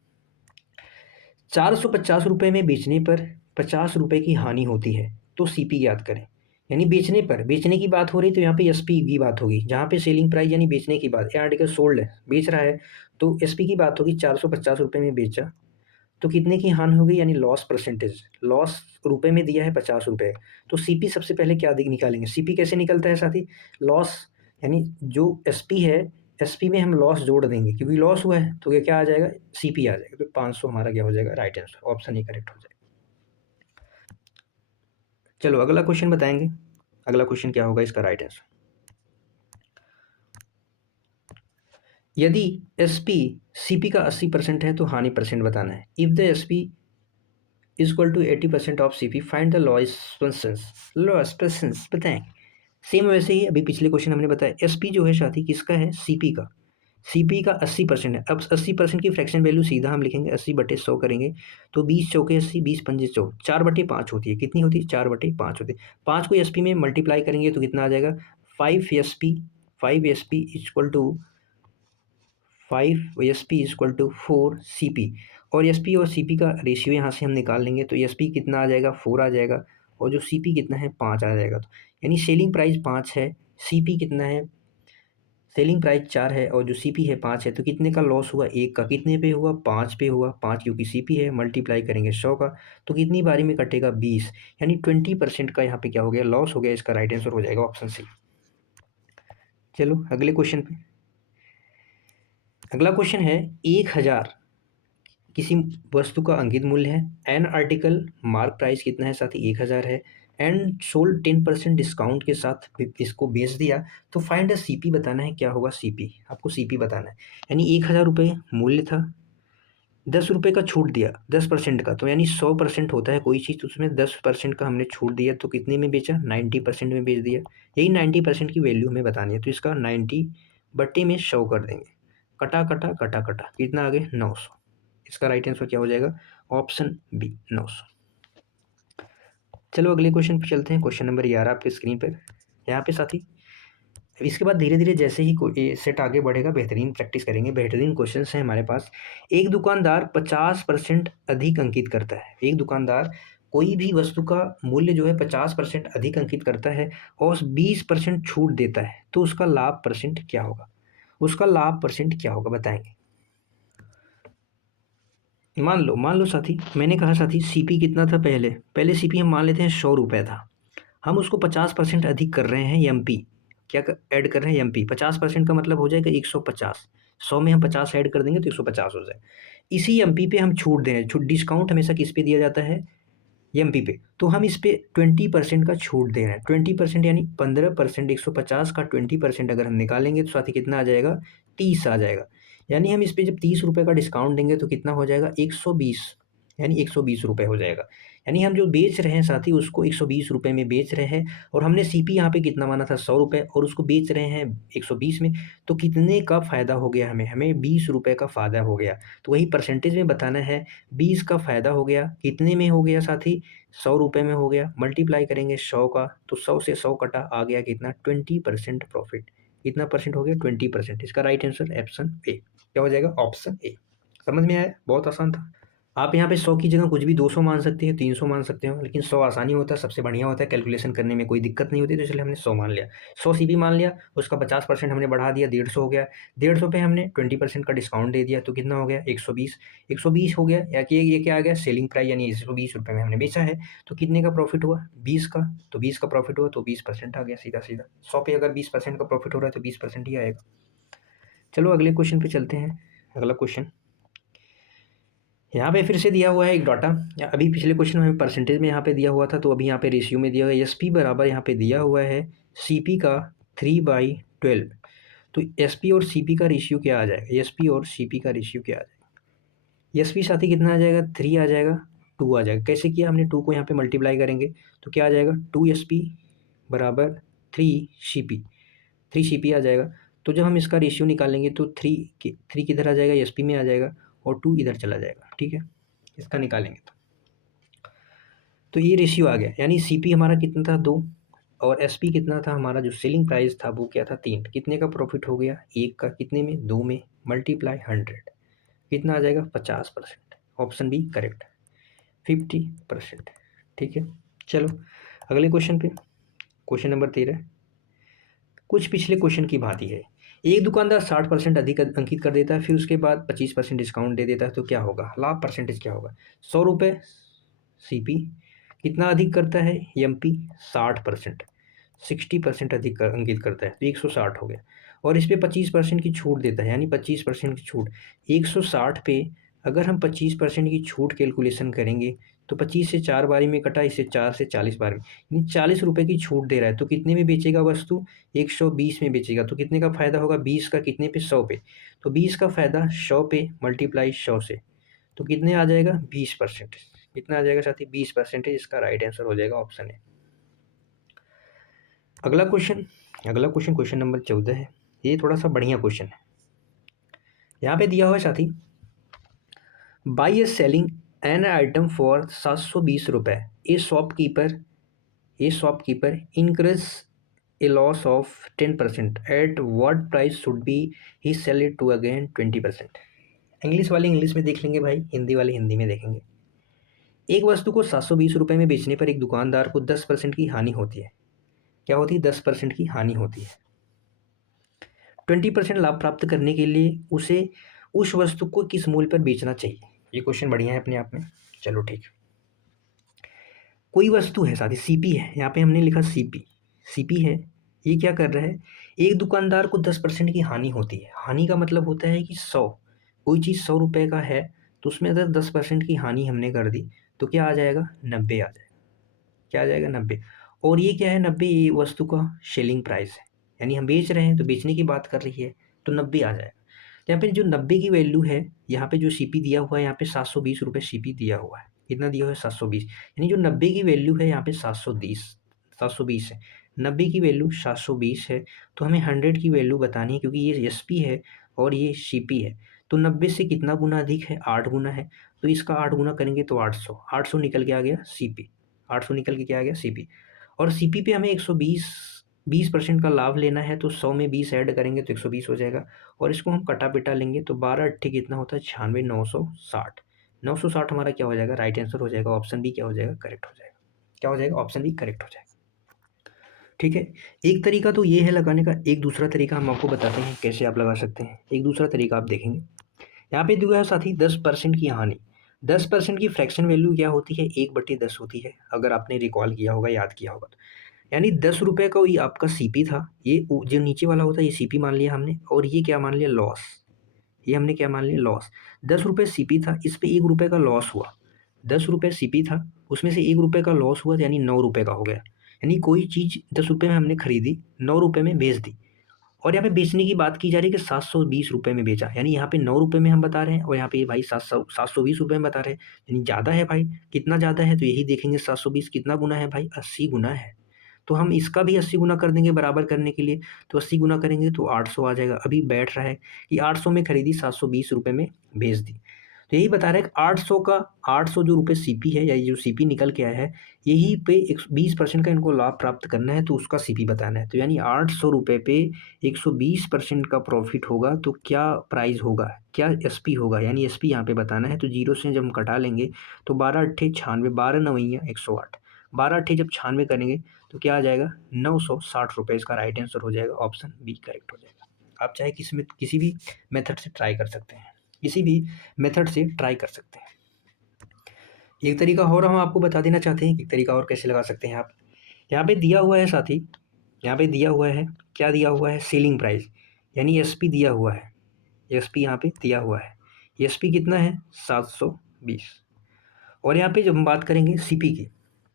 450 रुपये में बेचने पर 50 रुपये की हानि होती है तो सीपी ज्ञात करें। यानी बेचने पर, बेचने की बात हो रही तो यहाँ पे एसपी की बात होगी, जहाँ पे सेलिंग प्राइस यानी बेचने की बात, ये आर्टिकल सोल्ड है, बेच रहा है तो एसपी की बात होगी। 450 रुपये में बेचा तो कितने की हानि होगी, यानी लॉस परसेंटेज, लॉस रुपए में दिया है 50 रुपये। तो सीपी सबसे पहले क्या निकालेंगे, सीपी कैसे निकलता है साथी, लॉस यानी जो एसपी है, एसपी में हम लॉस जोड़ देंगे क्योंकि लॉस हुआ है तो ये क्या आ जाएगा, सीपी आ जाएगा। तो 500 हमारा क्या हो जाएगा, राइट आंसर, ऑप्शन ही करेक्ट हो जाएगा। चलो अगला क्वेश्चन बताएंगे, अगला क्वेश्चन क्या होगा इसका राइट आंसर। यदि एसपी सीपी का 80% है तो हानि परसेंट बताना है। If the SP is equal to 80% of CP find the loss percent बताएंगे। सेम वैसे ही अभी पिछले क्वेश्चन हमने बताया, एसपी जो है साथी किसका है, सीपी का, सीपी का 80% है। अब 80% की फ्रैक्शन वैल्यू सीधा हम लिखेंगे 80/100 करेंगे तो 20 चौके 80, 20 पंजे 100, 4/5 होती है। कितनी होती है, 4/5 होती है। 5 को एसपी में मल्टीप्लाई करेंगे तो कितना आ जाएगा, 5 एसपी इक्वल टू 4 CP। और एसपी और सीपी का रेशियो यहाँ से हम निकाल लेंगे तो एसपी कितना आ जाएगा, 4 आ जाएगा और जो सीपी कितना है, 5 आ जाएगा। तो यानी सेलिंग प्राइस 5 है, सीपी कितना है, सेलिंग प्राइस 4 है और जो सीपी है 5 है। तो कितने का लॉस हुआ, 1 का। कितने पे हुआ, 5 पे हुआ, 5 क्योंकि सीपी है, मल्टीप्लाई करेंगे 100 का तो कितनी बारी में कटेगा, 20। यानी 20% का यहाँ पे क्या हो गया, लॉस हो गया। इसका राइट आंसर हो जाएगा ऑप्शन सी। चलो अगले क्वेश्चन पे। अगला क्वेश्चन है, 1000 किसी वस्तु का अंकित मूल्य है, एन आर्टिकल मार्क प्राइस कितना है साथी, 1000 है, एंड सोल्ड 10% डिस्काउंट के साथ इसको बेच दिया। तो फाइंड सीपी बताना है, क्या होगा सीपी, आपको सीपी बताना है। यानी 1000 रुपये मूल्य था, 10 रुपये का छूट दिया 10% का, तो यानी 100% होता है कोई चीज़, तो उसमें 10% का हमने छूट दिया तो कितने में बेचा, 90% में बेच दिया। यही 90% की वैल्यू हमें बतानी है तो इसका 90/100 कर देंगे। कटा कटा कटा कटा कितना आ गया, 900। इसका राइट आंसर क्या हो जाएगा, ऑप्शन बी, 900। चलो अगले क्वेश्चन पे चलते हैं, क्वेश्चन नंबर 11 आपके स्क्रीन पर। यहाँ पे साथी इसके बाद धीरे धीरे जैसे ही सेट आगे बढ़ेगा बेहतरीन प्रैक्टिस करेंगे, बेहतरीन क्वेश्चन हैं हमारे पास। एक दुकानदार 50% अधिक अंकित करता है, एक दुकानदार कोई भी वस्तु का मूल्य जो है 50% अधिक अंकित करता है और 20% छूट देता है तो उसका लाभ परसेंट क्या होगा, उसका लाभ परसेंट क्या होगा बताएंगे। मान लो साथी, मैंने कहा साथी सीपी कितना था, पहले सीपी हम मान लेते हैं 100 रुपये था, हम उसको 50% अधिक कर रहे हैं एमपी, क्या ऐड कर रहे हैं एमपी। 50% का मतलब हो जाएगा 150, 100 में हम 50 ऐड कर देंगे तो 150 हो जाए। इसी एमपी पे हम छूट दे रहे हैं, छूट डिस्काउंट हमेशा किस पे दिया जाता है, एमपी पे, तो हम इस पे 20% का छूट दे रहे हैं। 20% यानी 15%, 150 का 20% अगर हम निकालेंगे तो साथ ही कितना आ जाएगा, 30 आ जाएगा। यानी हम इस पे जब 30 रुपये का डिस्काउंट देंगे तो कितना हो जाएगा, 120, यानी 120 रुपये हो जाएगा। यानी हम जो बेच रहे हैं साथी उसको 120 रुपये में बेच रहे हैं, और हमने सीपी यहाँ पे कितना माना था, 100 रुपये, और उसको बेच रहे हैं 120 में, तो कितने का फ़ायदा हो गया हमें, 20 रुपये का फ़ायदा हो गया। तो वही परसेंटेज में बताना है, 20 का फ़ायदा हो गया, कितने में हो गया साथी, 100 रुपये में हो गया। मल्टीप्लाई करेंगे 100 का, तो 100 से 100 कटा, आ गया कितना, 20% प्रॉफिट। कितना परसेंट हो गया, 20%। इसका राइट आंसर ऑप्शन ए, क्या हो जाएगा, ऑप्शन ए। समझ में आया, बहुत आसान था। आप यहाँ पे 100 की जगह कुछ भी 200 मान सकते हैं, 300 मान सकते हो, लेकिन 100 आसानी होता है, सबसे बढ़िया होता है, कैलकुलेशन करने में कोई दिक्कत नहीं होती, तो इसलिए हमने 100 मान लिया। 100 सीपी मान लिया, उसका 50% हमने बढ़ा दिया, 150 हो गया। 150 पे हमने 20% का डिस्काउंट दे दिया, तो कितना हो गया, 120। 120 हो गया, या कि ये क्या आ गया, सेलिंग प्राइस, यानी 120 रुपये में हमने बेचा है, तो कितने का प्रॉफिट हुआ, 20 का। तो 20 का प्रॉफिट हुआ तो 20% आ गया सीधा सीधा। 100 पे अगर 20% का प्रॉफिट हो रहा है तो 20% ही आएगा। चलो अगले क्वेश्चन पे चलते हैं। अगला क्वेश्चन यहाँ पे फिर से दिया हुआ है एक डाटा, या अभी पिछले क्वेश्चन में परसेंटेज में यहाँ पे दिया हुआ था, तो अभी यहाँ पे रेशियो में दिया हुआ है। एसपी बराबर यहाँ पे दिया हुआ है सीपी का 3/12। तो एसपी और सीपी का रेशियो क्या आ जाएगा, एसपी और सीपी का रेशियो क्या आ जाएगा। एसपी साथी कितना आ जाएगा, 3 आ जाएगा, 2 आ जाएगा। कैसे किया हमने, 2 को यहाँ पे मल्टीप्लाई करेंगे तो क्या आ जाएगा, 2 एसपी बराबर 3 सीपी, 3 सीपी आ जाएगा। तो जब हम इसका रेशियो निकालेंगे तो 3 किधर आ जाएगा, एसपी में आ जाएगा, और 2 इधर चला जाएगा। ठीक है, इसका निकालेंगे तो ये रेशियो आ गया, यानी सीपी हमारा कितना था, 2, और एसपी कितना था हमारा, जो सेलिंग प्राइस था वो क्या था, 3। कितने का प्रॉफिट हो गया, 1 का, कितने में, 2 में, मल्टीप्लाई 100, कितना आ जाएगा, 50%। Option B correct, 50%। ठीक है, चलो अगले क्वेश्चन पे, क्वेश्चन नंबर 13। कुछ पिछले क्वेश्चन की भांति है। एक दुकानदार 60% अधिक अंकित कर देता है, फिर उसके बाद 25% डिस्काउंट दे देता है, तो क्या होगा, लाभ परसेंटेज क्या होगा। 100 रुपये सीपी, कितना अधिक करता है, एमपी 60%, 60% अधिक अंकित करता है, तो 160 हो गया। और इस पे 25% की छूट देता है, यानी 25% की छूट। 160 पे अगर हम 25% की छूट कैलकुलेशन करेंगे तो 25 से 4 बारी में कटा, इससे 4 से 40 बारी में, यानी 40 रुपये की छूट दे रहा है। तो कितने में बेचेगा वस्तु, 120 में बेचेगा, तो कितने का फ़ायदा होगा, 20 का, कितने पे, 100 पे। तो 20 का फ़ायदा 100 पे मल्टीप्लाई 100 से, तो कितने आ जाएगा, 20%। कितना आ जाएगा साथी, 20%। इसका राइट आंसर हो जाएगा ऑप्शन ए। अगला क्वेश्चन, क्वेश्चन नंबर 14 है। ये थोड़ा सा बढ़िया क्वेश्चन है। यहाँ पे दिया हुआ है साथी, by a selling an item for 720 रुपये, a shopkeeper increase a loss of 10%, at what price should be he sell it to again 20%। English वाले इंग्लिश में देख लेंगे भाई, हिंदी वाले हिंदी में देखेंगे। एक वस्तु को 720 रुपये में बेचने पर एक दुकानदार को 10% की हानि होती है। क्या होती है, 10% की हानि होती है। 20% लाभ प्राप्त करने के लिए उसे उस वस्तु को किस मूल्य पर बेचना चाहिए। ये क्वेश्चन बढ़िया है अपने आप में। चलो ठीक, कोई वस्तु है साथी, सीपी है, यहाँ पे हमने लिखा सीपी है। ये क्या कर रहा है, एक दुकानदार को 10% की हानि होती है। हानि का मतलब होता है कि 100, कोई चीज़ 100 रुपये का है, तो उसमें अगर 10% की हानि हमने कर दी तो क्या आ जाएगा, 90 आ जाएगा। क्या आ जाएगा, 90। और ये क्या है, 90 ये वस्तु का सेलिंग प्राइस है, यानी हम बेच रहे हैं तो बेचने की बात कर रही है, तो 90 आ जाएगा। यहाँ पे जो 90 की वैल्यू है, यहाँ पे जो सीपी दिया हुआ है, यहाँ पे 720 रुपये सीपी दिया हुआ है। कितना दिया हुआ है, 720, यानी जो 90 की वैल्यू है यहाँ पे 720 है। 90 की वैल्यू 720 है, तो हमें 100 की वैल्यू बतानी है, क्योंकि ये एसपी है और ये सीपी है। तो 90 से कितना गुना अधिक है, 8 गुना है, तो इसका 8 गुना करेंगे तो 800, 800 निकल के आ गया सीपी, 800 निकल के क्या आ गया, सीपी। और सीपी पे हमें 120 20% का लाभ लेना है, तो 100 में 20 ऐड करेंगे तो 120 हो जाएगा। और इसको हम कटा पिटा लेंगे तो 12 अट्ठे कितना होता है, 96, 960। 960 हमारा क्या हो जाएगा, राइट आंसर हो जाएगा। ऑप्शन बी क्या हो जाएगा, करेक्ट हो जाएगा। क्या हो जाएगा, ऑप्शन बी करेक्ट हो जाएगा। ठीक है, एक तरीका तो ये है लगाने का, एक दूसरा तरीका हम आपको बताते हैं कैसे आप लगा सकते हैं। एक दूसरा तरीका आप देखेंगे, यहाँ पे दिया है साथी 10% की हानि। 10% की फ्रैक्शन वैल्यू क्या होती है, 1/10 होती है, अगर आपने रिकॉल किया होगा, याद किया होगा तो। यानी 10 रुपये का ये आपका सीपी था, ये जो नीचे वाला होता है ये सीपी मान लिया हमने, और ये क्या मान लिया, लॉस। ये हमने क्या मान लिया, लॉस। 10 रुपये सीपी था, इस पे 1 रुपये का लॉस हुआ, ₹10 सीपी था, उसमें से ₹1 का लॉस हुआ, यानी ₹9 का हो गया। यानी कोई चीज़ ₹10 में हमने खरीदी, ₹9 में बेच दी, और यहाँ पे बेचने की बात की जा रही है कि ₹720 में बेचा, यानी यहाँ पे ₹9 में हम बता रहे हैं और यहाँ पे भाई 720 में बता रहे हैं, यानी ज़्यादा है भाई। कितना ज़्यादा है तो यही देखेंगे, 720 कितना गुना है भाई, 80 गुना है। तो हम इसका भी 80 गुना कर देंगे बराबर करने के लिए, तो 80 गुना करेंगे तो 800 आ जाएगा। अभी बैठ रहा है कि 800 में खरीदी, ₹720 में बेच दी। तो यही बता रहा है कि 800 का 800 जो रुपये सीपी है, या ये जो सीपी निकल के आया है, यही पे 20% का इनको लाभ प्राप्त करना है, तो उसका सीपी बताना है। तो यानी ₹800 पे 120% का प्रॉफिट होगा, तो क्या प्राइस होगा, क्या एसपी होगा, यानी एसपी यहाँ पे बताना है। तो जीरो से जब हम कटा लेंगे तो 12 अट्ठे 96, 12 नवैया 108, 12 अट्ठे जब 96 करेंगे तो क्या आ जाएगा, ₹960। इसका राइट आंसर हो जाएगा ऑप्शन बी करेक्ट हो जाएगा। आप चाहे किसी भी मेथड से ट्राई कर सकते हैं, किसी भी मेथड से ट्राई कर सकते हैं। एक तरीका और हम आपको बता देना चाहते हैं कि एक तरीका और कैसे लगा सकते हैं आप। यहाँ पे दिया हुआ है साथी, यहाँ पे दिया हुआ है, क्या दिया हुआ है, सेलिंग प्राइस, यानी एसपी दिया हुआ है, एसपी यहाँ पे दिया हुआ है। एसपी कितना है, 720। और यहाँ पे जब हम बात करेंगे सीपी की,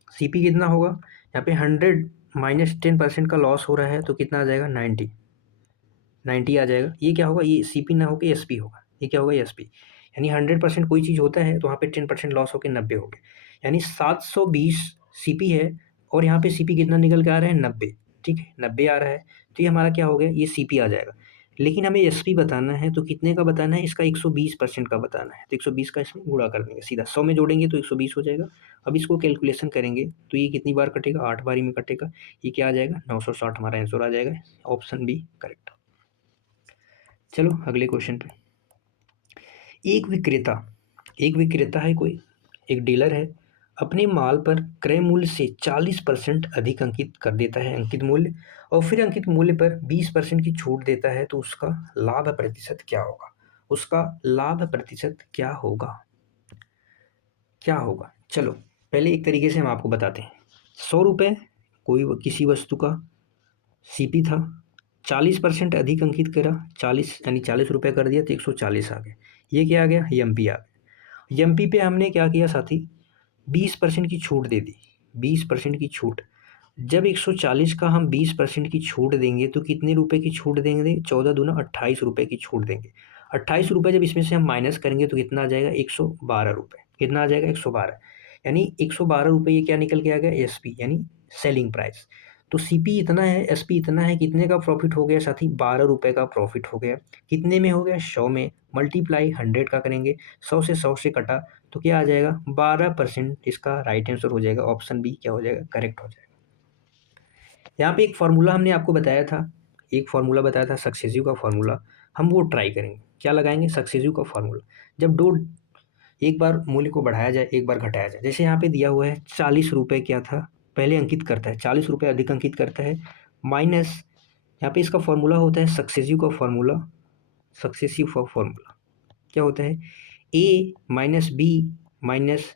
सीपी कितना होगा, यहाँ पे 100 माइनस 10% का लॉस हो रहा है, तो कितना आ जाएगा, 90 आ जाएगा। ये क्या होगा, ये सीपी ना होकर एसपी होगा, ये क्या होगा, एसपी। यानी 100% कोई चीज़ होता है तो वहाँ पे 10% लॉस होकर 90 हो गया, यानी 720 सीपी है, और यहाँ पे सीपी कितना निकल के आ रहा है, 90। ठीक है, 90 आ रहा है, तो ये हमारा क्या हो गया, ये सीपी आ जाएगा। लेकिन हमें एसपी बताना है, तो कितने का बताना है, इसका 120% का बताना है, तो 120 का इसमें गुणा कर देंगे, सीधा 100 में जोड़ेंगे तो 120 हो जाएगा। अब इसको कैलकुलेशन करेंगे तो ये कितनी बार कटेगा, 8 बारी में कटेगा, ये क्या आ जाएगा, 960 हमारा आंसर आ जाएगा, ऑप्शन बी करेक्ट। चलो अगले क्वेश्चन पे। एक विक्रेता है कोई, एक डीलर है, अपने माल पर क्रय मूल्य से 40% अधिक अंकित कर देता है अंकित मूल्य, और फिर अंकित मूल्य पर 20% की छूट देता है, तो उसका लाभ प्रतिशत क्या होगा, उसका लाभ प्रतिशत क्या होगा, क्या होगा। चलो पहले एक तरीके से हम आपको बताते हैं। ₹100 कोई किसी वस्तु का सीपी था, 40% अधिक अंकित करा, 40 यानी ₹40 कर दिया तो 140 आ गया। ये क्या आ गया, एमपी आ गया। एमपी पे हमने क्या किया साथी, 20% की छूट दे दी, 20% की छूट। जब 140 का हम 20% की छूट देंगे तो कितने रुपए की छूट देंगे, 14 दूना ₹28 की छूट देंगे। ₹28 जब इसमें से हम माइनस करेंगे तो कितना आ जाएगा, ₹112। कितना आ जाएगा, 112, यानी ₹112 ये क्या निकल के आ गया, एसपी यानी सेलिंग प्राइस। तो सीपी इतना है, एसपी इतना है, कितने का प्रॉफिट हो गया साथी, ₹12 का प्रॉफिट हो गया। कितने में हो गया, 100 में, मल्टीप्लाई 100 का करेंगे, 100 से कटा तो क्या आ जाएगा, 12%। इसका राइट आंसर हो जाएगा ऑप्शन बी, क्या हो जाएगा, करेक्ट हो जाएगा। यहाँ पे एक फार्मूला हमने आपको बताया था, एक फार्मूला बताया था सक्सेसिव का फार्मूला, हम वो ट्राई करेंगे। क्या लगाएंगे, सक्सेसिव का फार्मूला। जब दो एक बार मूल्य को बढ़ाया जाए, एक बार घटाया जाए, जैसे यहाँ पे दिया हुआ है ₹40 क्या था, पहले अंकित करता है, ₹40 अधिक अंकित करता है, माइनस यहाँ पे इसका फॉर्मूला होता है सक्सेसिव का फॉर्मूला, सक्सेसिव का फॉर्मूला क्या होता है, A minus B minus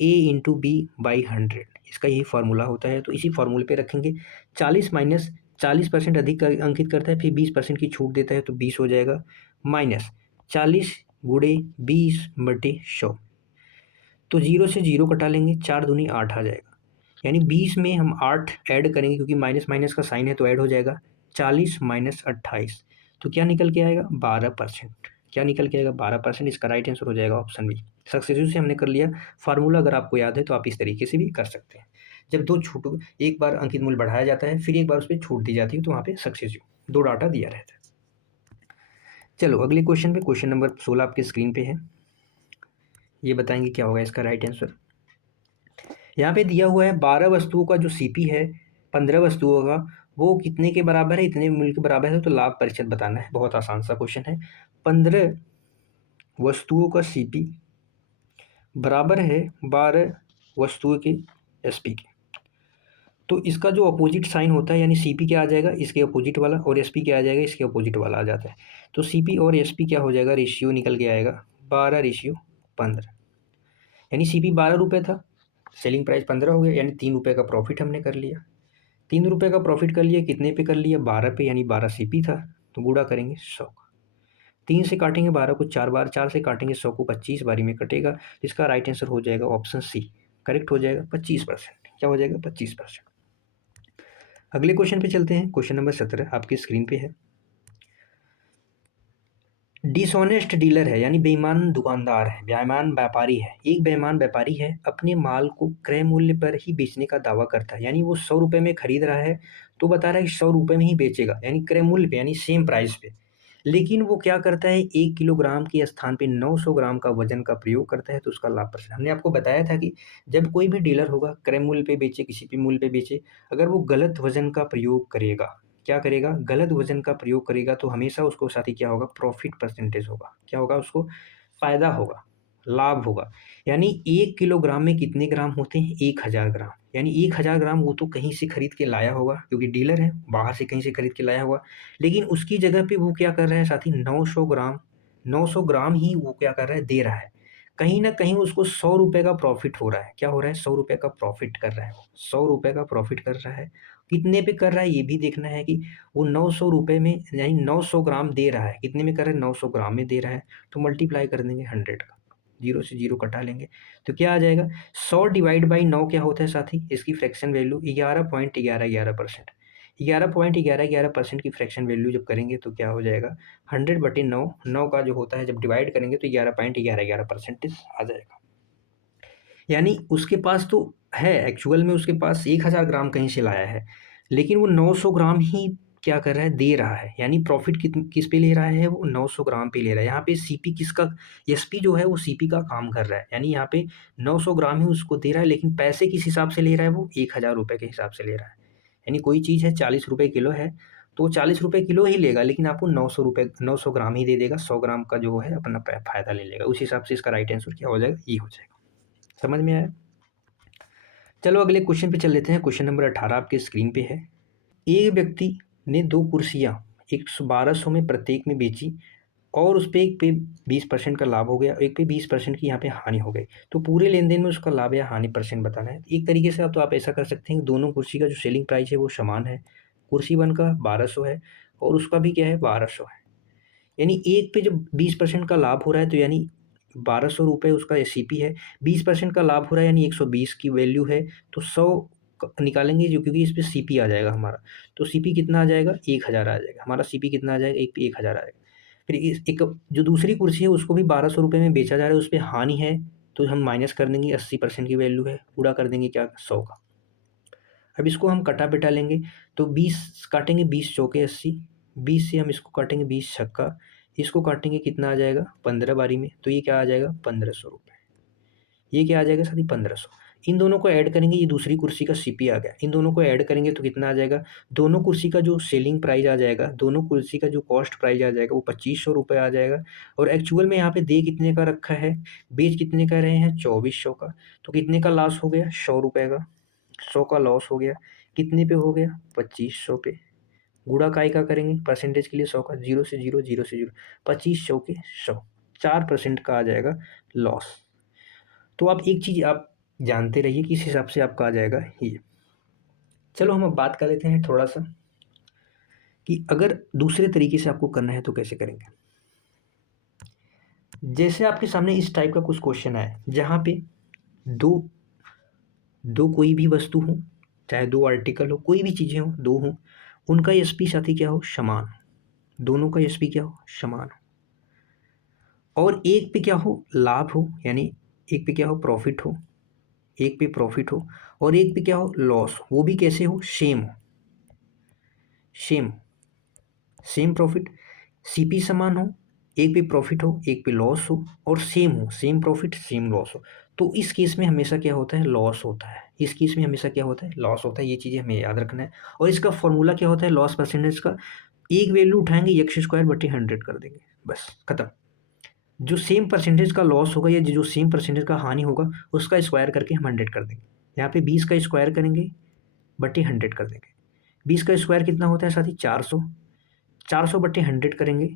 A into B by 100, इसका यही फार्मूला होता है। तो इसी फार्मूले पे रखेंगे, 40 माइनस 40% अधिक अंकित करता है, फिर 20% की छूट देता है तो 20 हो जाएगा, माइनस 40 गुणे 20 बटे 100, तो 0 से 0 कटा लेंगे, 4 दूनी 8 आ जाएगा, यानी 20 में हम 8 ऐड करेंगे क्योंकि माइनस माइनस का साइन है तो ऐड हो जाएगा, 40 माइनस 28, तो क्या निकल के आएगा, 12%। क्या निकल के आएगा, 12%। इसका राइट आंसर हो जाएगा ऑप्शन बी। सक्सेसिव से हमने कर लिया फार्मूला, अगर आपको याद है तो आप इस तरीके से भी कर सकते हैं। जब दो छूट, एक बार अंकित मूल्य बढ़ाया जाता है, फिर एक बार उस पर छूट दी जाती है, तो वहाँ पे सक्सेसिव, दो डाटा दिया रहता है। चलो अगले क्वेश्चन पे, क्वेश्चन नंबर 16 आपके स्क्रीन पे है, ये बताएंगे क्या होगा इसका राइट आंसर। यहाँ पे दिया हुआ है 12 वस्तुओं का जो सीपी है 15 वस्तुओं का, वो कितने के बराबर है, इतने मूल्य के बराबर है, तो लाभ प्रतिशत बताना है। बहुत आसान सा क्वेश्चन है। 15 वस्तुओं का सीपी बराबर है 12 वस्तुओं के एसपी के, तो इसका जो अपोजिट साइन होता है, यानी सीपी क्या आ जाएगा, इसके अपोजिट वाला, और एसपी क्या आ जाएगा, इसके अपोजिट वाला आ जाता है। तो सीपी और एसपी क्या हो जाएगा, रेशियो निकल के आएगा 12:15, यानी सीपी ₹12 था, सेलिंग प्राइस 15 हो गया, यानी ₹3 का प्रॉफिट हमने कर लिया। ₹3 का प्रॉफिट कर लिया, कितने पे कर लिया, 12 पे, यानी 12 सीपी था, तो गुणा करेंगे 100 का। 3 से काटेंगे 12 को 4 बार, 4 से काटेंगे 100 को 25 बारी में कटेगा। इसका राइट आंसर हो जाएगा ऑप्शन सी, करेक्ट हो जाएगा 25%। क्या हो जाएगा 25%। अगले क्वेश्चन पे चलते हैं। क्वेश्चन नंबर 17 आपकी स्क्रीन पे है। डिसऑनेस्ट डीलर है, यानी बेईमान दुकानदार है, बेईमान व्यापारी है। एक बेईमान व्यापारी है, अपने माल को क्रय मूल्य पर ही बेचने का दावा करता है। यानी वो 100 रुपये में खरीद रहा है तो बता रहा है कि 100 रुपये में ही बेचेगा, यानी क्रय मूल्य पे, यानी सेम प्राइस पे। लेकिन वो क्या करता है, 1 किलोग्राम के स्थान पे 900 ग्राम का वजन का प्रयोग करता है, तो उसका लाभ परसेंट। हमने आपको बताया था कि जब कोई भी डीलर होगा, क्रय मूल्य पे बेचे, किसी भी मूल्य पे बेचे, अगर वो गलत वजन का प्रयोग करेगा, क्या करेगा, गलत वजन का प्रयोग करेगा, तो हमेशा उसको साथ ही क्या होगा, प्रॉफिट परसेंटेज होगा। क्या होगा, उसको फ़ायदा होगा, लाभ होगा। यानी 1 किलोग्राम में कितने ग्राम होते हैं, 1000 ग्राम। यानी 1000 ग्राम वो तो कहीं से खरीद के लाया होगा, क्योंकि डीलर है, बाहर से कहीं से खरीद के लाया होगा। लेकिन उसकी जगह पे वो क्या कर रहा है साथी, 900 ग्राम ही वो क्या कर रहा है, दे रहा है। कहीं न कहीं उसको 100 रुपए का प्रॉफ़िट हो रहा है। क्या हो रहा है, 100 रुपए का प्रॉफ़िट कर रहा है वो, 100 रुपए का प्रॉफ़िट कर रहा है। कितने पे कर रहा है ये भी देखना है कि वो 900 रुपए में, यानी 900 ग्राम दे रहा है। कितने में कर रहा है, 900 ग्राम में दे रहा है। तो मल्टीप्लाई कर देंगे 100 का, 0 से 0 कटा लेंगे, तो क्या आ जाएगा, 100 डिवाइड बाई 9 क्या होता है साथी, इसकी फ्रैक्शन वैल्यू 11.1111%। 11.1111% की फ्रैक्शन वैल्यू जब करेंगे तो क्या हो जाएगा, 100/9, 9 का जो होता है जब डिवाइड करेंगे तो 11.1111% आ जाएगा। यानी उसके पास तो है, एक्चुअल में उसके पास 1000 ग्राम कहीं से लाया है, लेकिन वो 900 ग्राम ही क्या कर रहा है, दे रहा है। यानी प्रॉफिट किस पे ले रहा है, वो 900 ग्राम पे ले रहा है। यहाँ पे सीपी किसका, एसपी जो है वो सीपी का काम कर रहा है। यानी यहाँ पे 900 ग्राम ही उसको दे रहा है, लेकिन पैसे किस हिसाब से ले रहा है, वो 1000 रुपये के हिसाब से ले रहा है। यानी कोई चीज़ है 40 रुपये किलो है, तो 40 रुपये किलो ही लेगा, लेकिन आपको 900 ग्राम ही दे देगा। 100 ग्राम का जो है अपना फ़ायदा ले लेगा। उस हिसाब से इसका राइट आंसर क्या हो जाएगा, ये हो जाएगा। समझ में आया। चलो अगले क्वेश्चन पे चल लेते हैं। क्वेश्चन नंबर 18 आपके स्क्रीन पे है। एक व्यक्ति ने 2 कुर्सियाँ 1200 में प्रत्येक में बेची, और उस पे एक पे 20% का लाभ हो गया, एक पे 20% की यहाँ पे हानि हो गई। तो पूरे लेन-देन में उसका लाभ या हानि परसेंट बताना है। एक तरीके से अब तो आप ऐसा कर सकते हैं कि दोनों कुर्सी का जो सेलिंग प्राइस है वो समान है। कुर्सी 1 का 1200 है और उसका भी क्या है, 1200 है। यानी एक पे जब 20% का लाभ हो रहा है, तो यानी 1200 रुपये उसका एससीपी है, 20% का लाभ हो रहा है, यानी 120 की वैल्यू है। तो 100 निकालेंगे जो, क्योंकि इस पे सीपी आ जाएगा हमारा, तो सीपी कितना आ जाएगा, 1000 आ जाएगा। हमारा सीपी कितना आ जाएगा, एक पे 1000 आ जाएगा। फिर इस एक जो दूसरी कुर्सी है उसको भी 1200 रुपये में बेचा जा रहा है, उस पे हानि है, तो हम माइनस कर देंगे, 80% की वैल्यू है, पूरा कर देंगे क्या, 100 का। अब इसको हम कटा पिटा लेंगे, तो 20 काटेंगे, 20 चौके 80, 20 से हम इसको काटेंगे 20 छक्का, इसको काटेंगे कितना आ जाएगा 15 बारी में, तो ये क्या आ जाएगा 1500 रुपये। ये क्या आ जाएगा साथी 1500। इन दोनों को ऐड करेंगे, ये दूसरी कुर्सी का सीपी आ गया, इन दोनों को ऐड करेंगे तो कितना आ जाएगा, दोनों कुर्सी का जो सेलिंग प्राइस आ जाएगा, दोनों कुर्सी का जो कॉस्ट प्राइस आ जाएगा वो 2500 रुपये आ जाएगा। और एक्चुअल में यहाँ पे दे कितने का रखा है, बेच कितने का रहे हैं, 2400 का। तो कितने का लॉस हो गया, 100 रुपये का, 100 का लॉस हो गया। कितने पे हो गया, 2500 पे। गुणा काय का करेंगे, परसेंटेज के लिए 100 का, 0 से 0, 0 से 0, 25 चौके 100, 4% का आ जाएगा लॉस। तो आप एक चीज़ आप जानते रहिए कि इस हिसाब से आपका आ जाएगा ये। चलो हम अब बात कर लेते हैं थोड़ा सा कि अगर दूसरे तरीके से आपको करना है तो कैसे करेंगे। जैसे आपके सामने इस टाइप का कुछ क्वेश्चन आए, जहाँ पे दो दो कोई भी वस्तु हो, चाहे 2 आर्टिकल हो, कोई भी चीज़ें हो, 2 हों, उनका एसपी साथी क्या हो, समान। दोनों का एसपी क्या हो, समान हो। और एक पे क्या हो, लाभ हो, यानी एक पे क्या हो, प्रॉफिट हो, एक पे प्रॉफिट हो, और एक पे क्या हो, लॉस। वो भी कैसे हो, सेम हो, सेम सेम प्रॉफिट, सीपी समान हो, एक पे प्रॉफिट हो, एक पे लॉस हो, और सेम हो, सेम प्रॉफिट सेम लॉस हो, तो इस केस में हमेशा क्या होता है, लॉस होता है। इस केस में हमेशा क्या होता है, लॉस होता है। ये चीज़ें हमें याद रखना है। और इसका फॉर्मूला क्या होता है, लॉस परसेंटेज का, एक वैल्यू उठाएंगे, x² / 100 कर देंगे, बस खत्म। जो सेम परसेंटेज का लॉस होगा या जो सेम परसेंटेज का हानि होगा, उसका स्क्वायर करके हम 100 कर देंगे। यहाँ पे 20 का स्क्वायर करेंगे, बटे 100 कर देंगे। 20 का स्क्वायर कितना होता है साथी, 400, 400 बटे 100 करेंगे,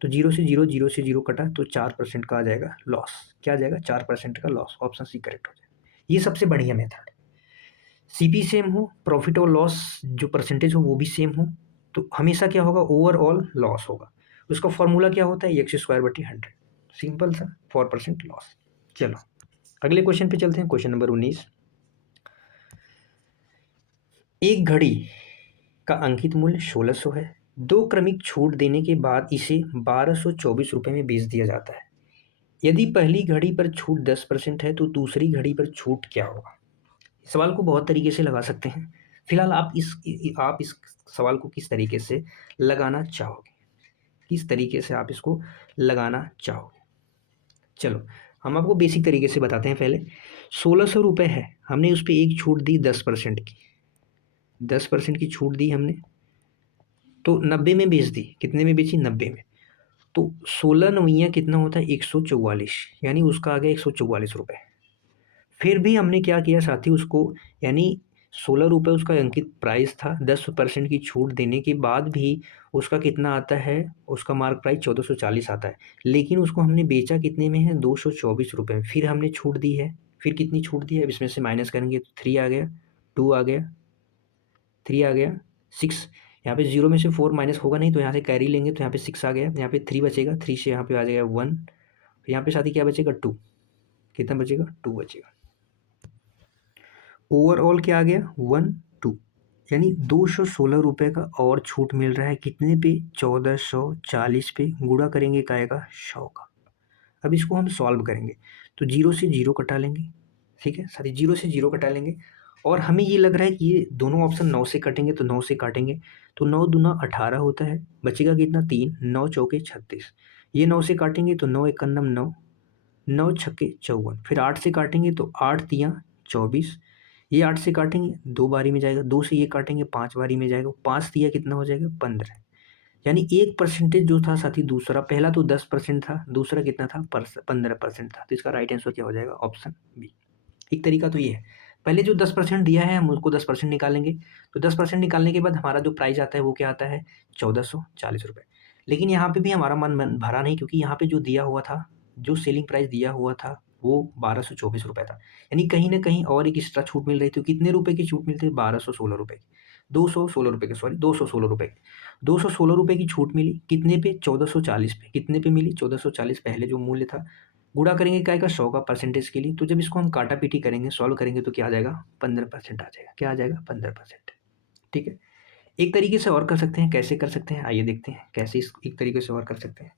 तो 0 से 0, 0 से 0 कटा, तो 4% का आ जाएगा लॉस। क्या आ जाएगा, 4% का लॉस। ऑप्शन सी करेक्ट हो जाएगा। ये सबसे बढ़िया मेथड। सीपी सेम हो, प्रॉफिट और लॉस जो परसेंटेज हो वो भी सेम हो, तो हमेशा क्या होगा, ओवरऑल लॉस होगा। उसका फॉर्मूला क्या होता है, एक्स स्क्वायर बटी 100, सिंपल सा 4% लॉस। चलो अगले क्वेश्चन पे चलते हैं, क्वेश्चन नंबर 19। एक घड़ी का अंकित मूल्य 1600 है, 2 क्रमिक छूट देने के बाद इसे 1224 रुपये में बेच दिया जाता है। यदि पहली घड़ी पर छूट 10% है तो दूसरी घड़ी पर छूट क्या होगा। इस सवाल को बहुत तरीके से लगा सकते हैं। फिलहाल आप इस सवाल को किस तरीके से लगाना चाहोगे, किस तरीके से आप इसको लगाना चाहोगे। चलो हम आपको बेसिक तरीके से बताते हैं। पहले 1600 रुपये है, हमने उस पर एक छूट दी 10% की, 10% की छूट दी हमने, तो 90 में बेच दी। कितने में बेची, 90 में। तो 16 नवैया कितना होता है, 144, यानी उसका आ गया 144 रुपये। फिर भी हमने क्या किया साथी, उसको यानी 16 रुपये उसका अंकित प्राइस था, 10% की छूट देने के बाद भी उसका कितना आता है, उसका मार्क प्राइस 1440 आता है, लेकिन उसको हमने बेचा कितने में है, 224 रुपये में। फिर हमने छूट दी है, फिर कितनी छूट दी है, अब इसमें से माइनस करेंगे तो 3 आ गया, 2 आ गया, 3 आ गया, 6। यहाँ पे 0 में से 4 माइनस होगा नहीं, तो यहाँ से कैरी लेंगे तो यहाँ पे 6 आ गया, यहाँ पे 3 बचेगा, 3 से यहाँ पे आ जाएगा 1, यहाँ पे साथी क्या बचेगा, 2। कितना बचेगा, 2 बचेगा। ओवरऑल क्या आ गया, 1 2, यानी 216 रुपये का और छूट मिल रहा है। कितने पे, 1440 पे। गुणा करेंगे क्या आएगा, 100 का। अब इसको हम सॉल्व करेंगे तो 0 से 0 कटा लेंगे, ठीक है साथी, 0 से 0 कटा लेंगे। और हमें ये लग रहा है कि ये दोनों ऑप्शन 9 से कटेंगे, तो 9 से काटेंगे तो 9 दूना 18 होता है, बचेगा कितना, 3, 9 चौके 36। ये 9 से काटेंगे तो 9 एक 9, 9 छक्के 54। फिर 8 से काटेंगे तो 8 तियाँ 24। ये 8 से काटेंगे 2 बारी में जाएगा, 2 से ये काटेंगे 5 बारी में जाएगा, 5 तिया कितना हो जाएगा, 15। यानी 1% जो था साथी, दूसरा पहला तो 10% था, दूसरा कितना था, 15% था। तो इसका राइट आंसर क्या हो जाएगा, ऑप्शन बी। एक तरीका तो ये है, पहले जो 10% दिया है हम उसको 10% निकालेंगे, तो 10% निकालने के बाद हमारा जो प्राइस आता है वो क्या आता है, 1440 रुपये। लेकिन यहाँ पे भी हमारा मन भरा नहीं, क्योंकि यहाँ पे जो दिया हुआ था, जो सेलिंग प्राइस दिया हुआ था वो 1224 रुपये था, यानी कहीं ना कहीं और एक एक्स्ट्रा छूट मिल रही थी। कितने रुपए की छूट मिलती है, 1216 रुपये की, 216 रुपये की, सॉरी 216 रुपये की, 216 रुपये की छूट मिली। कितने पे, 1440 पे। कितने पे मिली, 1440 पहले जो मूल्य था। गुणा करेंगे क्या आएगा, 100 का परसेंटेज के लिए, तो जब इसको हम काटा पीटी करेंगे, सॉल्व करेंगे तो क्या आ जाएगा, 15% आ जाएगा। क्या आ जाएगा, 15%। ठीक है, एक तरीके से और कर सकते हैं। कैसे कर सकते हैं, आइए देखते हैं कैसे इस एक तरीके से और कर सकते हैं।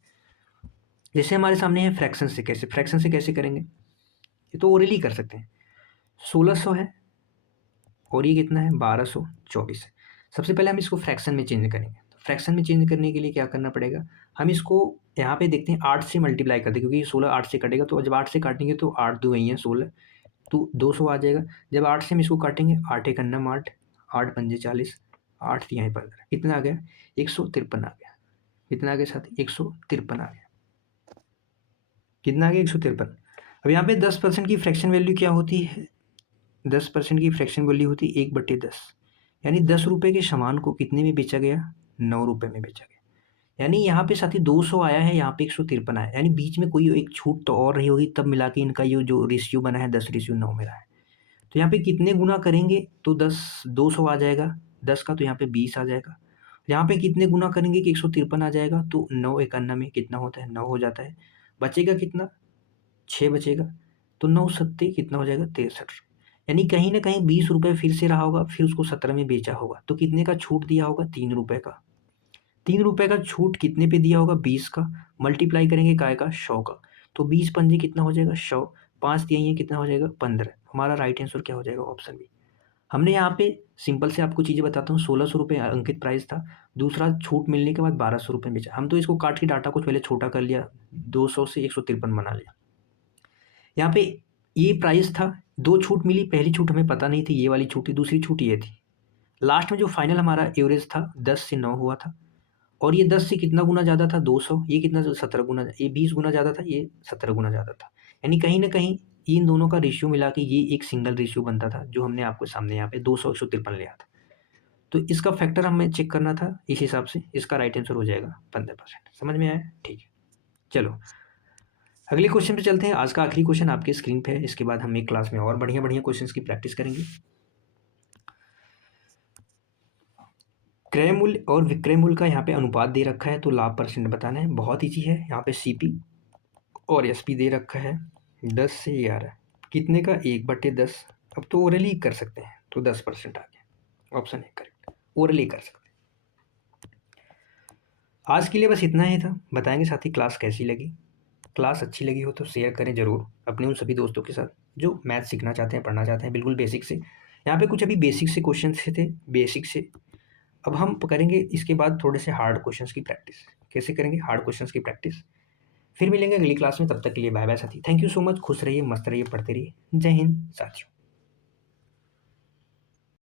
जैसे हमारे सामने है फ्रैक्शन से, कैसे फ्रैक्शन से कैसे करेंगे, ये तो ओरली कर सकते हैं। 1600 है और ये कितना है, 1224 है। सबसे पहले हम इसको फ्रैक्शन में चेंज करेंगे। तो फ्रैक्शन में चेंज करने के लिए क्या करना पड़ेगा, हम इसको यहाँ पे देखते हैं 8 से मल्टीप्लाई करते हैं, क्योंकि ये 16 8 से कटेगा, तो जब 8 से काटेंगे तो 8 दो वही है 16, तो 200 आ जाएगा। जब 8 से हम इसको काटेंगे, 8 एक 8, 8 पंजे 40, 8 तिहाई 15, कितना आ गया, 153 आ गया। कितना आ गया साथी, 153 आ गया। कितना आ गया, 153। अब यहाँ पे 10% की फ्रैक्शन वैल्यू क्या होती है, 10% की फ्रैक्शन वैल्यू होती है 1/10, यानी 10 रुपये के सामान को कितने में बेचा गया, 9 रुपये में बेचा गया। यानी यहाँ पे साथी 200 आया है, यहाँ पे 153 आया है, यानी बीच में कोई एक छूट तो और रही होगी, तब मिला के इनका ये जो रेशियो बना है 10:9 मिला है। तो यहाँ पे कितने गुना करेंगे तो 200 आ जाएगा 10 का, तो यहाँ पे 20 आ जाएगा। यहाँ पे कितने गुना करेंगे कि 153 आ जाएगा, तो 9 51 में कितना होता है, 9 हो जाता है। बचेगा कितना, 6 बचेगा, तो 9 सत्ते कितना हो जाएगा, 63। यानी कहीं ना कहीं 20 रुपये फिर से रहा होगा, फिर उसको 17 में बेचा होगा, तो कितने का छूट दिया होगा, 3 रुपये का। 3 रुपये का छूट कितने पे दिया होगा, 20 का। मल्टीप्लाई करेंगे काय का, 100 का, तो 20 पंजे कितना हो जाएगा, 100, 5 दिए हैं कितना हो जाएगा, 15। हमारा राइट आंसर क्या हो जाएगा, ऑप्शन बी। हमने यहाँ पे सिंपल से आपको चीज़ें बताता हूँ, 1600 रुपये अंकित प्राइस था, दूसरा छूट मिलने के बाद 1200 रुपये बेचा। हम तो इसको काट के डाटा को पहले छोटा कर लिया, 200 से 153 बना लिया। यहाँ पे ये प्राइस था, 2 छूट मिली, पहली छूट हमें पता नहीं थी, ये वाली छूट थी, दूसरी छूट ये थी। लास्ट में जो फाइनल हमारा एवरेज था 10 से 9 हुआ था, और ये 10 से कितना गुना ज़्यादा था, 200, ये कितना 17 गुना, ये 20 गुना ज़्यादा था, ये 17 गुना ज़्यादा था। यानी कहीं ना कहीं इन दोनों का रेशियो मिला के ये एक सिंगल रेशियो बनता था, जो हमने आपको सामने यहाँ पे 200 153 लिया था। तो इसका फैक्टर हमें चेक करना था, इस हिसाब से इसका राइट आंसर हो जाएगा 15%। समझ में आया, ठीक है। चलो अगले क्वेश्चन पे चलते हैं। आज का आखिरी क्वेश्चन आपके स्क्रीन पे है, इसके बाद हम एक क्लास में और बढ़िया बढ़िया क्वेश्चंस की प्रैक्टिस करेंगे। क्रय मूल्य और विक्रय मूल्य का यहाँ पे अनुपात दे रखा है, तो लाभ परसेंट बताना है, बहुत ईजी है। यहाँ पे सीपी और एसपी दे रखा है 10 से 11, कितने का 1/10। अब तो ओरली कर सकते हैं, तो 10% आ गया, ऑप्शन है करेक्ट, ओरली कर सकते हैं। आज के लिए बस इतना ही था। बताएंगे साथी क्लास कैसी लगी। क्लास अच्छी लगी हो तो शेयर करें ज़रूर अपने उन सभी दोस्तों के साथ जो मैथ सीखना चाहते हैं, पढ़ना चाहते हैं, बिल्कुल बेसिक से। यहाँ पे कुछ अभी बेसिक से क्वेश्चन थे, बेसिक से। अब हम करेंगे इसके बाद थोड़े से हार्ड क्वेश्चंस की प्रैक्टिस। कैसे करेंगे हार्ड क्वेश्चंस की प्रैक्टिस? फिर मिलेंगे अगली क्लास में, तब तक के लिए बाय बाय साथी। थैंक यू सो मच, खुश रहिए, मस्त रहिए, पढ़ते रहिए। जय हिंद साथियों।